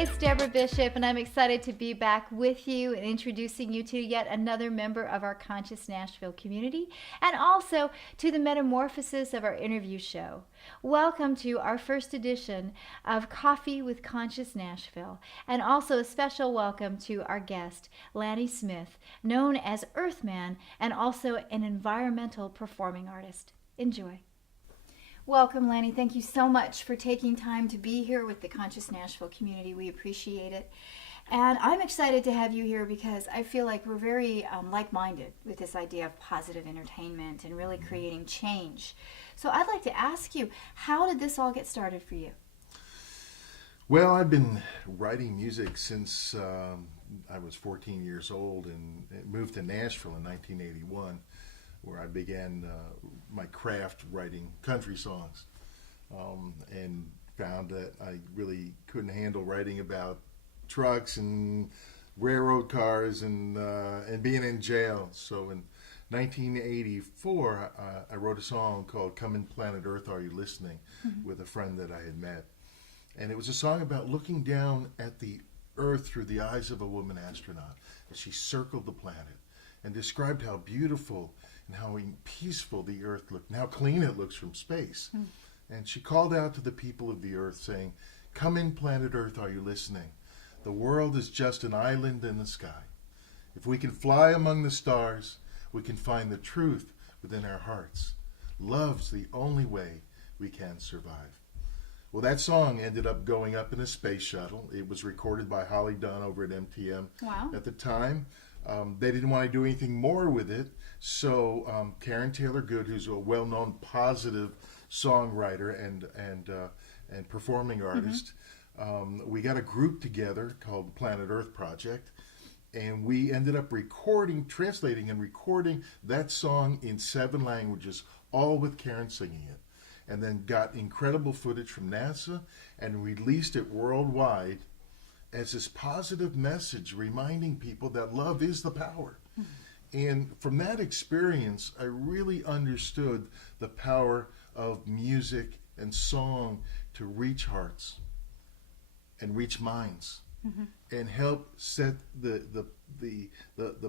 it's Deborah Bishop, and I'm excited to be back with you and introducing you to yet another member of our Conscious Nashville community, and also to the metamorphosis of our interview show. Welcome to our first edition of Coffee with Conscious Nashville, and also a special welcome to our guest, Lanny Smith, known as Earthman, and also an environmental performing artist. Enjoy. Welcome, Lanny. Thank you so much for taking time to be here with the Conscious Nashville community. We appreciate it. And I'm excited to have you here because I feel like we're very like-minded with this idea of positive entertainment and really creating change. So I'd like to ask you, how did this all get started for you? Well, I've been writing music since I was 14 years old and moved to Nashville in 1981. Where I began my craft writing country songs, and found that I really couldn't handle writing about trucks and railroad cars and being in jail. So in 1984, I wrote a song called "Come in Planet Earth, Are You Listening?" with a friend that I had met, and it was a song about looking down at the Earth through the eyes of a woman astronaut as she circled the planet and described how beautiful and how peaceful the Earth looked and how clean it looks from space. And she called out to the people of the Earth saying, "Come in, planet Earth, are you listening? The world is just an island in the sky. If we can fly among the stars, we can find the truth within our hearts. Love's the only way we can survive." Well, that song ended up going up in a space shuttle. It was recorded by Holly Dunn over at MTM at the time. They didn't want to do anything more with it, so Karen Taylor Good, who's a well-known positive songwriter and performing artist, we got a group together called Planet Earth Project, and we ended up translating and recording that song in 7 languages, all with Karen singing it, and then got incredible footage from NASA and released it worldwide as this positive message reminding people that love is the power. And from that experience, I really understood the power of music and song to reach hearts and reach minds and help set the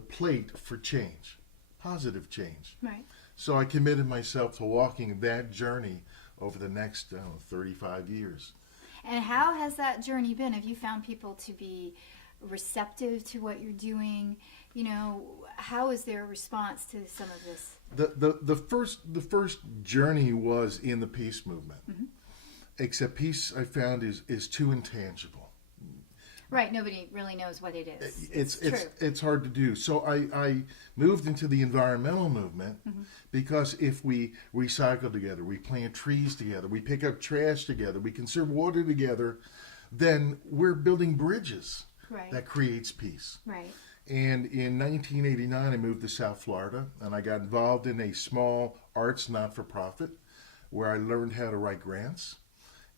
plate for change, positive change. Right. So I committed myself to walking that journey over the next 35 years. And how has that journey been? Have you found people to be receptive to what you're doing? You know, how is their response to some of this? The first journey was in the peace movement. Except peace, I found, is too intangible. Right, nobody really knows what it is. It's hard to do. So I moved into the environmental movement because if we recycle together, we plant trees together, we pick up trash together, we conserve water together, then we're building bridges that creates peace. Right. And in 1989, I moved to South Florida, and I got involved in a small arts not-for-profit where I learned how to write grants.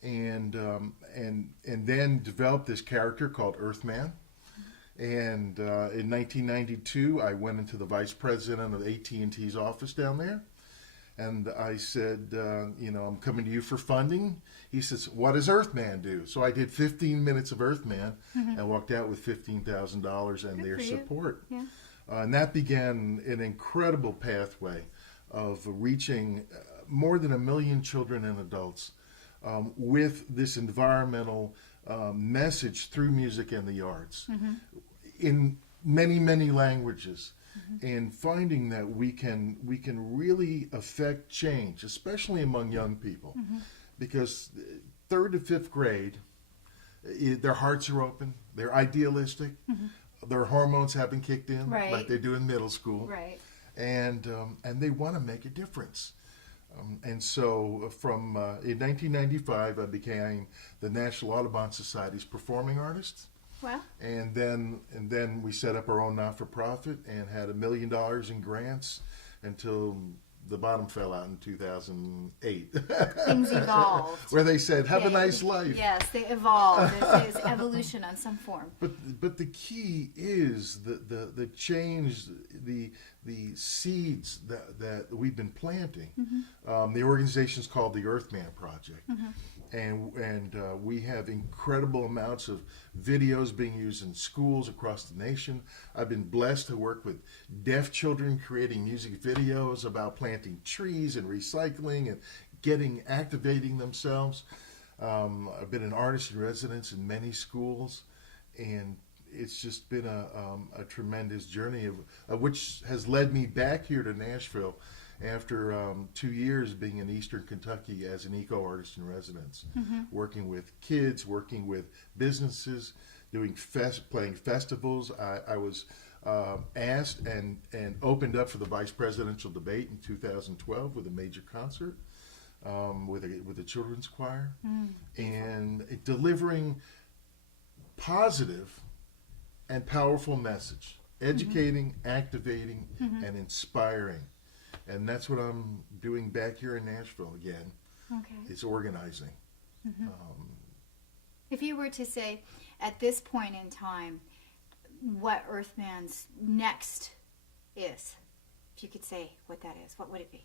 And then developed this character called Earthman. And in 1992, I went into the vice president of AT&T's office down there, and I said, I'm coming to you for funding. He says, "What does Earthman do?" So I did 15 minutes of Earthman and walked out with $15,000 and their support. Yeah. And that began an incredible pathway of reaching more than 1 million children and adults with this environmental message through music and the arts in many, many languages, and finding that we can really affect change, especially among young people, because 3rd to 5th grade, their hearts are open, they're idealistic, their hormones haven't kicked in like they do in middle school, and they want to make a difference. And so from in 1995, I became the National Audubon Society's performing artist. Wow. And then we set up our own not-for-profit and had $1 million in grants until the bottom fell out in 2008. Things evolved. Where they said, "Have a nice life." Yes, they evolved. There's evolution on some form. But the key is the change, the seeds that we've been planting. The organization's called the Earthman Project, and we have incredible amounts of videos being used in schools across the nation. I've been blessed to work with deaf children creating music videos about planting trees and recycling and activating themselves. I've been an artist in residence in many schools, and it's just been a tremendous journey of which has led me back here to Nashville after 2 years being in Eastern Kentucky as an eco artist in residence, working with kids, working with businesses, playing festivals. I was asked and opened up for the vice presidential debate in 2012 with a major concert with a children's choir, and delivering positive and powerful message, educating, activating, and inspiring. And that's what I'm doing back here in Nashville again. Okay. It's organizing. If you were to say, at this point in time, what Earthman's next is, if you could say what that is, what would it be?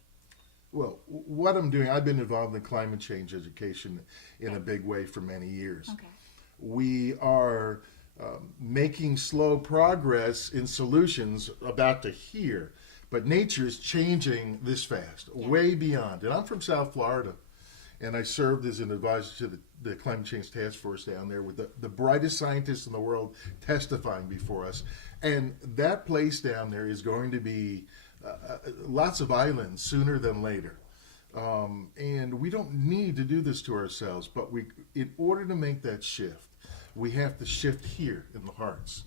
Well, what I'm doing, I've been involved in climate change education in a big way for many years. Okay. We are making slow progress in solutions about to here, but nature is changing this fast, way beyond. And I'm from South Florida, and I served as an advisor to the Climate Change Task Force down there with the brightest scientists in the world testifying before us. And that place down there is going to be lots of islands sooner than later. And we don't need to do this to ourselves, but in order to make that shift, we have to shift here in the hearts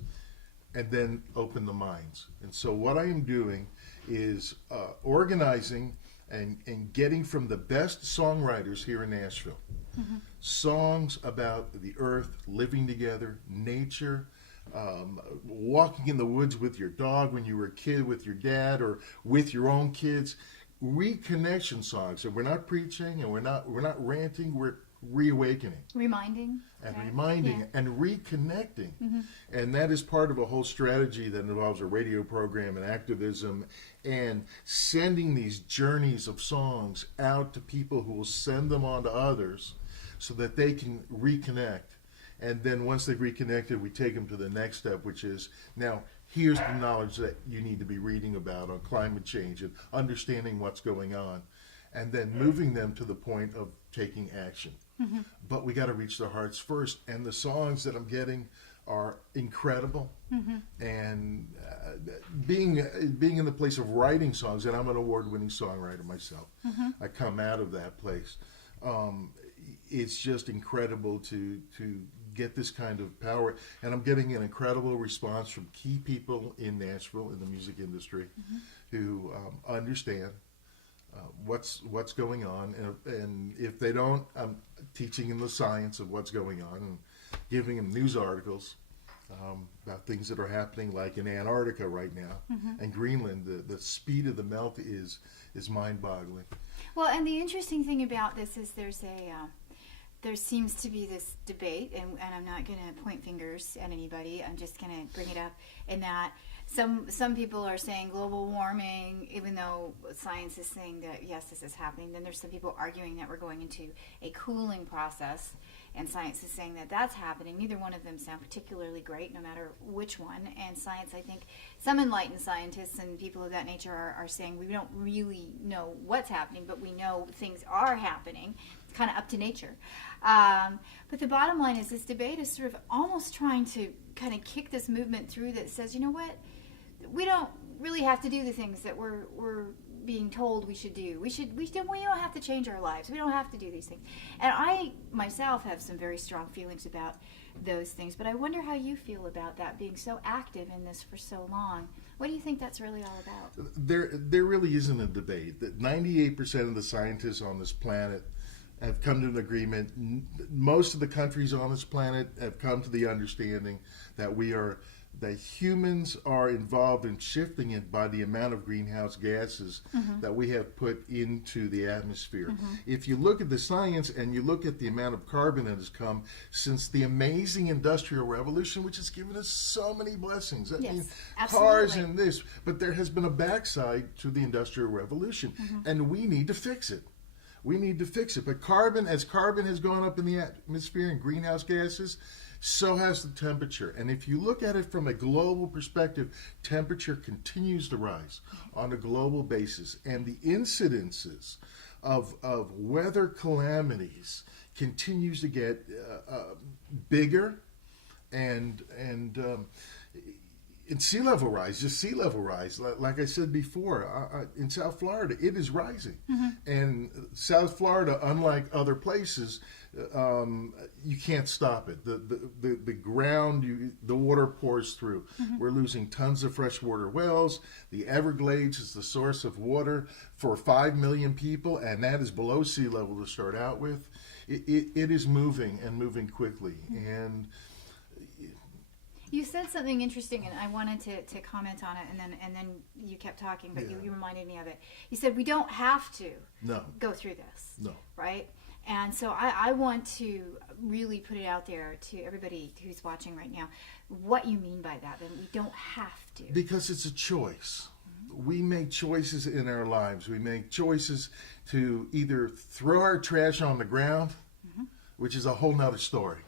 and then open the minds. And so what I am doing is organizing and getting from the best songwriters here in Nashville songs about the earth, living together, nature, walking in the woods with your dog when you were a kid, with your dad, or with your own kids. Reconnection songs. And we're not preaching and we're not ranting, we're reawakening. Reminding. And right? reminding and reconnecting. And that is part of a whole strategy that involves a radio program and activism and sending these journeys of songs out to people who will send them on to others so that they can reconnect. And then once they've reconnected, we take them to the next step, which is now here's the knowledge that you need to be reading about on climate change and understanding what's going on, and then moving them to the point of taking action. But we got to reach their hearts first, and the songs that I'm getting are incredible. And being in the place of writing songs, and I'm an award-winning songwriter myself. I come out of that place. It's just incredible to get this kind of power, and I'm getting an incredible response from key people in Nashville in the music industry who understand what's going on, and if they don't, I'm teaching them the science of what's going on and giving them news articles about things that are happening, like in Antarctica right now and Greenland. The speed of the melt is mind-boggling. Well, and the interesting thing about this is there seems to be this debate, and I'm not going to point fingers at anybody. I'm just going to bring it up in that some people are saying global warming, even though science is saying that, yes, this is happening. Then there's some people arguing that we're going into a cooling process, and science is saying that that's happening. Neither one of them sound particularly great, no matter which one. And science, I think, some enlightened scientists and people of that nature are saying we don't really know what's happening, but we know things are happening. It's kind of up to nature. But the bottom line is this debate is sort of almost trying to kind of kick this movement through that says, you know what, we don't really have to do the things that we're being told we should do. We don't have to change our lives. We don't have to do these things. And I myself have some very strong feelings about those things, but I wonder how you feel about that, being so active in this for so long. What do you think that's really all about? There really isn't a debate. That 98% of the scientists on this planet have come to an agreement. Most of the countries on this planet have come to the understanding that we are that humans are involved in shifting it by the amount of greenhouse gases that we have put into the atmosphere. If you look at the science and you look at the amount of carbon that has come since the amazing Industrial Revolution, which has given us so many blessings. I mean, cars and this, but there has been a backside to the Industrial Revolution, and we need to fix it. We need to fix it. But carbon, as carbon has gone up in the atmosphere and greenhouse gases, so has the temperature. And if you look at it from a global perspective, temperature continues to rise on a global basis. And the incidences of weather calamities continues to get bigger, and in sea level rise, just sea level rise. Like I said before, in South Florida, it is rising. And South Florida, unlike other places, you can't stop it. The ground, the water pours through. We're losing tons of freshwater wells. The Everglades is the source of water for 5 million people, and that is below sea level to start out with. It is moving and moving quickly. And you said something interesting, and I wanted to comment on it, and then you kept talking, but you reminded me of it. You said we don't have to go through this, right? And so I want to really put it out there to everybody who's watching right now, what you mean by that, that we don't have to. Because it's a choice. We make choices in our lives. We make choices to either throw our trash on the ground, which is a whole nother story,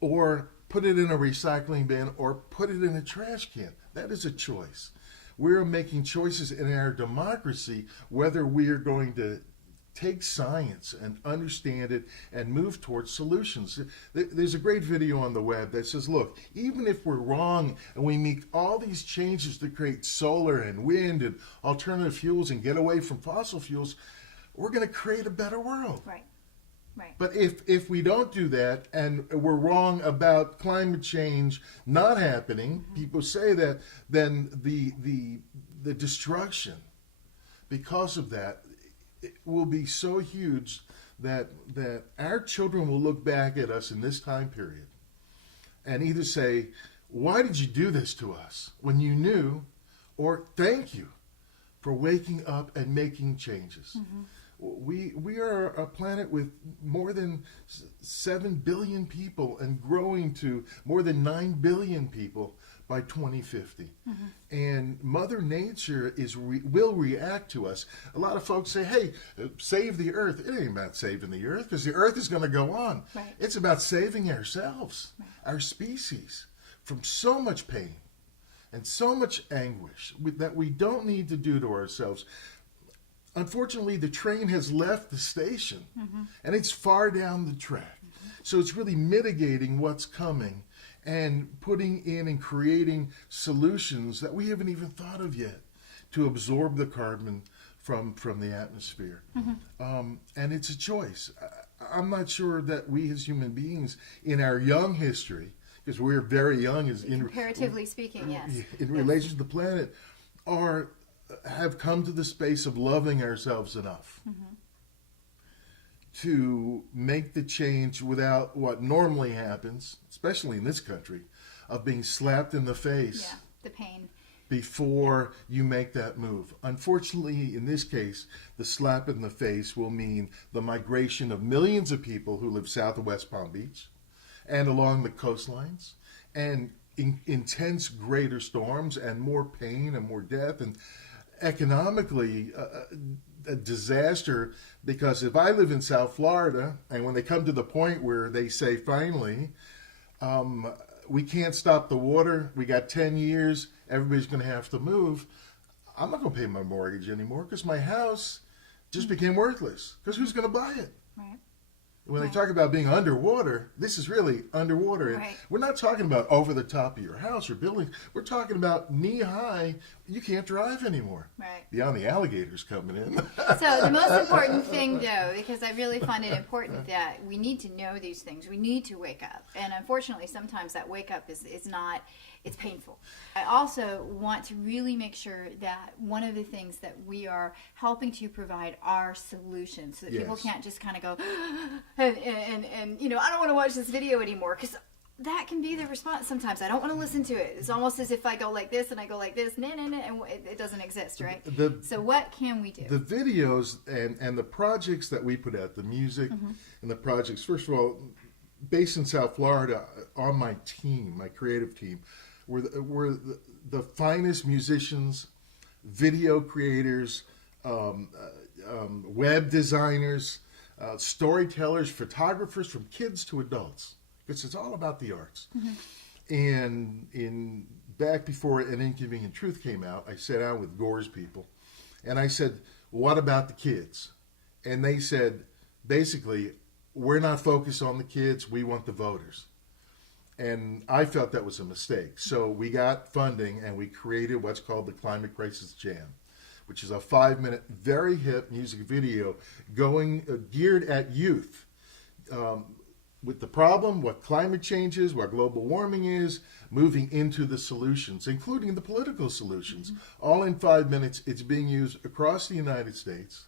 or put it in a recycling bin, or put it in a trash can. That is a choice. We're making choices in our democracy whether we are going to take science and understand it and move towards solutions. There's a great video on the web that says, look, even if we're wrong and we make all these changes to create solar and wind and alternative fuels and get away from fossil fuels, we're going to create a better world. Right. Right. But if we don't do that and we're wrong about climate change not happening, people say that, then the destruction because of that, it will be so huge that our children will look back at us in this time period and either say, why did you do this to us when you knew, or thank you for waking up and making changes. We are a planet with more than 7 billion people and growing to more than 9 billion people by 2050. And Mother Nature will react to us. A lot of folks say, hey, save the earth. It ain't about saving the earth, because the earth is going to go on. Right. It's about saving ourselves, our species, from so much pain and so much anguish that we don't need to do to ourselves. Unfortunately, the train has left the station, and it's far down the track. So it's really mitigating what's coming and putting in and creating solutions that we haven't even thought of yet to absorb the carbon from the atmosphere. And it's a choice. I'm not sure that we as human beings in our young history, because we're very young, comparatively speaking, yes, in relation to the planet, have come to the space of loving ourselves enough to make the change without what normally happens, especially in this country, of being slapped in the face. Yeah, the pain. Before you make that move. Unfortunately, in this case, the slap in the face will mean the migration of millions of people who live south of West Palm Beach and along the coastlines, and intense greater storms and more pain and more death, and economically a disaster. Because if I live in South Florida, and when they come to the point where they say, finally, we can't stop the water, we got 10 years, everybody's going to have to move, I'm not going to pay my mortgage anymore, because my house just became worthless. Because who's going to buy it? Right. When they talk about being underwater, this is really underwater. Right. We're not talking about over the top of your house or building. We're talking about knee high. You can't drive anymore. Right. Beyond the alligators coming in. So the most important thing, though, because I really find it important that we need to know these things. We need to wake up. And unfortunately, sometimes that wake up is not, it's painful. I also want to really make sure that one of the things that we are helping to provide are solutions, so that people can't just kind of go, and you know, I don't want to watch this video anymore, because that can be the response sometimes. I don't want to listen to it. It's almost as if I go like this and I go like this, and it doesn't exist, right? So what can we do? The videos and the projects that we put out, the music and the projects, first of all, based in South Florida, on my team, my creative team, were the finest musicians, video creators, web designers, storytellers, photographers, from kids to adults. Because it's all about the arts. And back before An Inconvenient Truth came out, I sat down with Gore's people, and I said, "What about the kids?" And they said, basically, "We're not focused on the kids. We want the voters." And I felt that was a mistake. So we got funding, and we created what's called the Climate Crisis Jam, which is a 5-minute, very hip music video geared at youth. With the problem, what climate change is, what global warming is, moving into the solutions, including the political solutions. All in 5 minutes. It's being used across the United States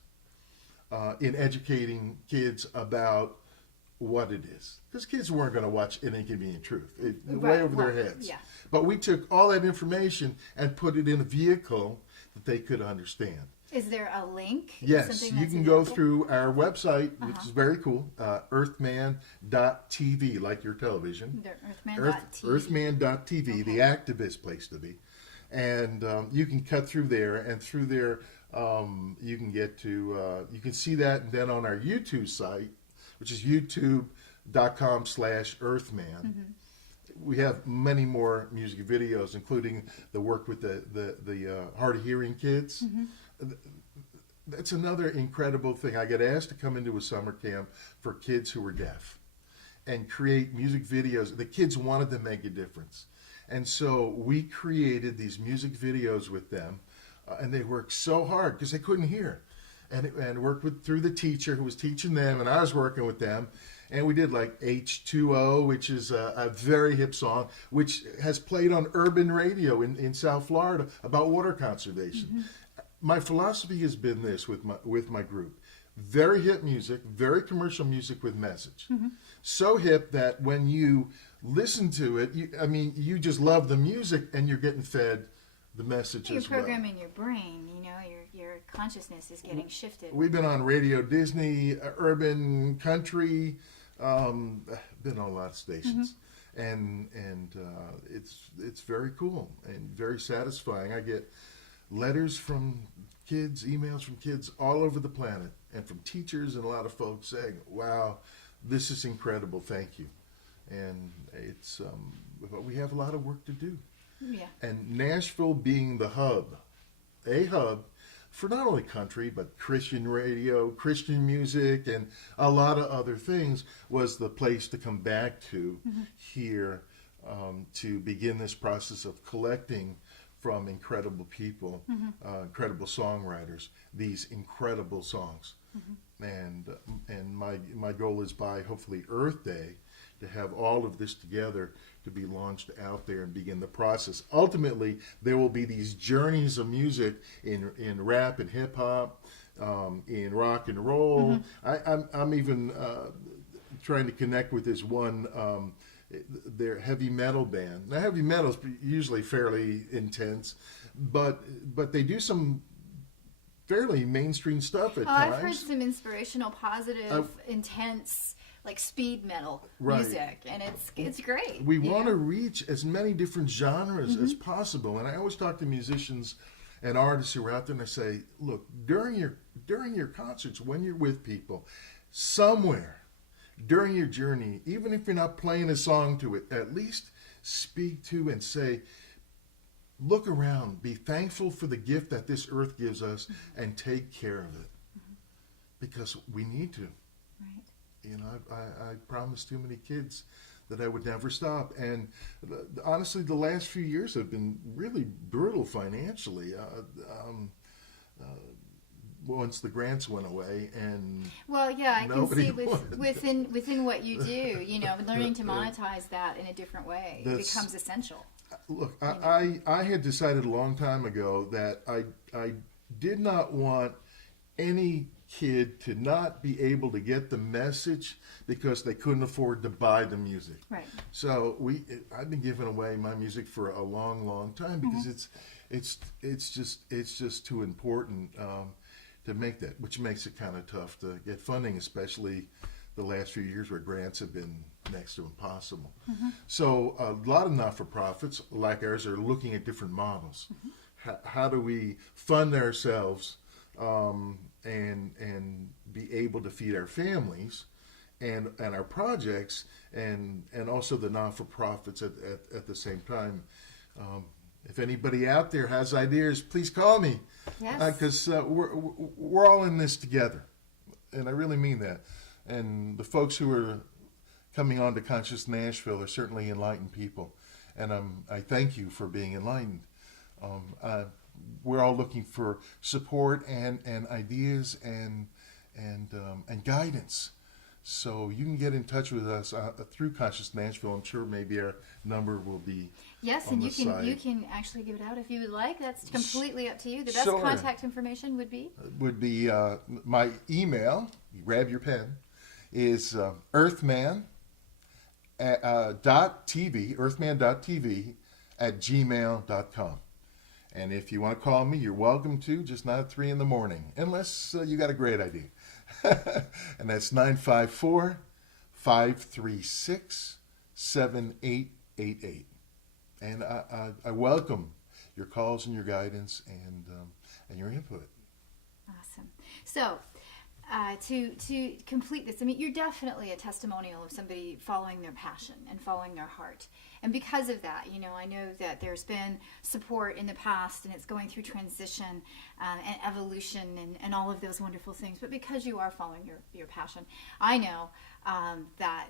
in educating kids about what it is. Because kids weren't going to watch An Inconvenient Truth. Way over their heads. Yeah. But we took all that information and put it in a vehicle that they could understand. Is there a link? Yes, you can go through our website, which is very cool, earthman.tv, like your television. Earthman.tv. Earthman.tv, the activist place to be. And you can cut through there, and through there you can get to, you can see that, and then on our YouTube site, which is youtube.com/earthman. We have many more music videos, including the work with the hard of hearing kids. That's another incredible thing. I got asked to come into a summer camp for kids who were deaf and create music videos. The kids wanted to make a difference. And so we created these music videos with them, and they worked so hard because they couldn't hear. And worked through the teacher who was teaching them, and I was working with them. And we did like H2O, which is a very hip song, which has played on urban radio in South Florida about water conservation. My philosophy has been this with my group: very hip music, very commercial music with message. So hip that when you listen to it, you just love the music, and you're getting fed the message as well. You're programming your brain. Your consciousness is getting shifted. We've been on Radio Disney, Urban Country, been on a lot of stations, and it's very cool and very satisfying. I get letters from kids, emails from kids all over the planet, and from teachers and a lot of folks saying, "Wow, this is incredible, thank you." And it's but we have a lot of work to do. Yeah. And Nashville being the hub, a hub for not only country, but Christian radio, Christian music, and a lot of other things, was the place to come back to here to begin this process of collecting from incredible people, incredible songwriters, these incredible songs. And my goal is by hopefully Earth Day to have all of this together to be launched out there and begin the process. Ultimately, there will be these journeys of music in rap and hip hop, in rock and roll. I'm even trying to connect with this one, their heavy metal band. Now, heavy metal is usually fairly intense, but they do some fairly mainstream stuff at times. I've heard some inspirational, positive, intense, like speed metal music, and it's great. We want to reach as many different genres as possible, and I always talk to musicians and artists who are out there, and I say, look, during your concerts, when you're with people, somewhere during your journey, even if you're not playing a song to it, at least speak to and say, look around, be thankful for the gift that this earth gives us, and take care of it, because we need to. Right. You know, I promised too many kids that I would never stop. And honestly, the last few years have been really brutal financially. Once the grants went away, and I can see within what you do, learning to monetize that in a different way becomes essential. Look, I had decided a long time ago that I did not want any kid to not be able to get the message because they couldn't afford to buy the music. Right. So I've been giving away my music for a long, long time because it's just too important to make that, which makes it kind of tough to get funding, especially the last few years where grants have been next to impossible. So a lot of not-for-profits like ours are looking at different models. How do we fund ourselves and be able to feed our families and our projects and also the not-for-profits at the same time. If anybody out there has ideas, please call me. Yes. Because we're all in this together, and I really mean that. And the folks who are coming on to Conscious Nashville are certainly enlightened people, and I thank you for being enlightened. We're all looking for support and ideas and guidance. So you can get in touch with us through Conscious Nashville. I'm sure maybe our number will be Yes, on and the you side. can actually give it out if you would like. That's completely up to you. The best Sure. contact information would be? Would be my email. You grab your pen. Is earthman .tv, earthman.tv @gmail.com. And if you want to call me, you're welcome to, just not at 3 in the morning, unless you got a great idea. And that's 954-536-7888. And I welcome your calls and your guidance and your input. Awesome. So, to complete this, I mean, you're definitely a testimonial of somebody following their passion and following their heart. And because of that, I know that there's been support in the past and it's going through transition and evolution and all of those wonderful things. But because you are following your passion, I know that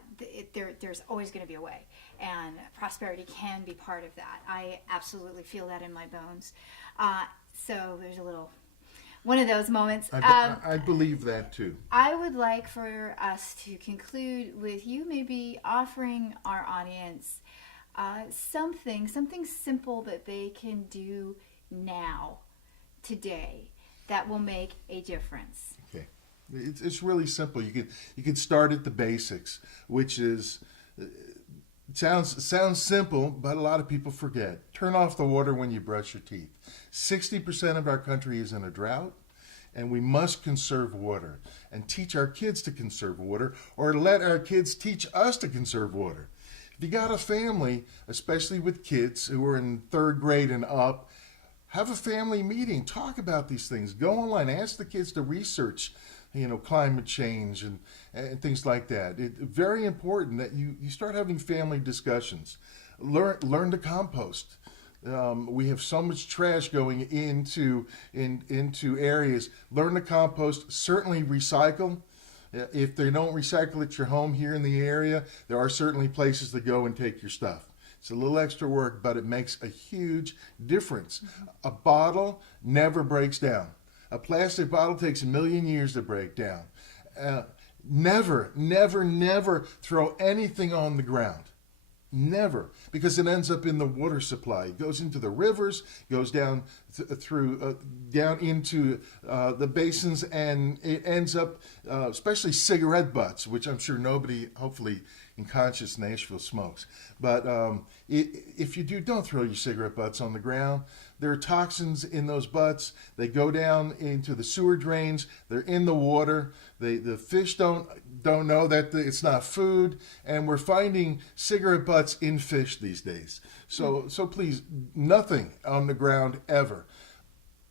there's always going to be a way. And prosperity can be part of that. I absolutely feel that in my bones. So there's one of those moments. I believe that too. I would like for us to conclude with you maybe offering our audience something simple that they can do now, today, that will make a difference. Okay, it's really simple. You can start at the basics, which is it sounds simple, but a lot of people forget. Turn off the water when you brush your teeth. 60% of our country is in a drought, and we must conserve water and teach our kids to conserve water, or let our kids teach us to conserve water. If you got a family, especially with kids who are in 3rd grade and up, have a family meeting. Talk about these things. Go online. Ask the kids to research, climate change and things like that. It's very important that you start having family discussions. Learn to compost. We have so much trash going into areas. Learn to compost. Certainly recycle. If they don't recycle at your home here in the area, there are certainly places to go and take your stuff. It's a little extra work, but it makes a huge difference. A bottle never breaks down. A plastic bottle takes 1,000,000 years to break down. Never throw anything on the ground. Never, because it ends up in the water supply. It goes into the rivers, goes down down into the basins, and it ends up, especially cigarette butts, which I'm sure nobody, hopefully, in Conscious Nashville smokes. But if you do, don't throw your cigarette butts on the ground. There are toxins in those butts. They go down into the sewer drains. They're in the water. The fish don't know that it's not food, and we're finding cigarette butts in fish these days. So please, nothing on the ground ever.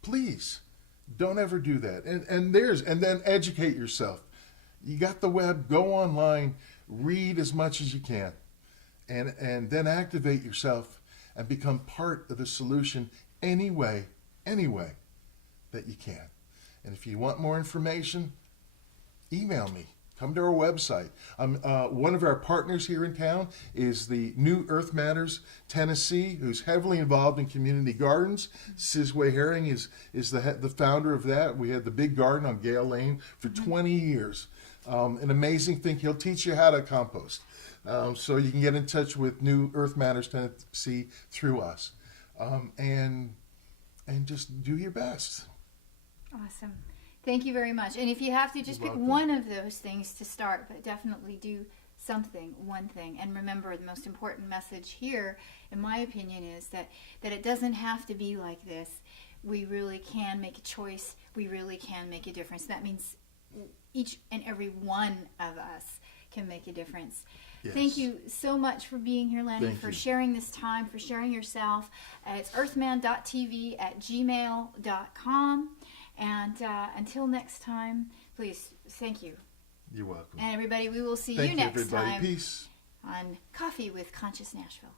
Please, don't ever do that. And then educate yourself. You got the web. Go online. Read as much as you can, and then activate yourself and become part of the solution any way that you can. And if you want more information, email me. Come to our website. One of our partners here in town is the New Earth Matters Tennessee, who's heavily involved in community gardens. Sizway Herring is the founder of that. We had the big garden on Gale Lane for 20 years. An amazing thing. He'll teach you how to compost. So you can get in touch with New Earth Matters Tennessee through us. And just do your best. Awesome. Thank you very much. And if you have to just You're pick welcome. one of those things to start, but definitely do something, one thing. And remember, the most important message here, in my opinion, is that it doesn't have to be like this. We really can make a choice. We really can make a difference. That means each and every one of us can make a difference. Yes. Thank you so much for being here, Lanny, Thank for you. sharing this time, for sharing yourself. It's earthman.tv@gmail.com. And until next time, please, thank you. You're welcome. And everybody, we will see Thank you you, next everybody. time Peace. on Coffee with Conscious Nashville.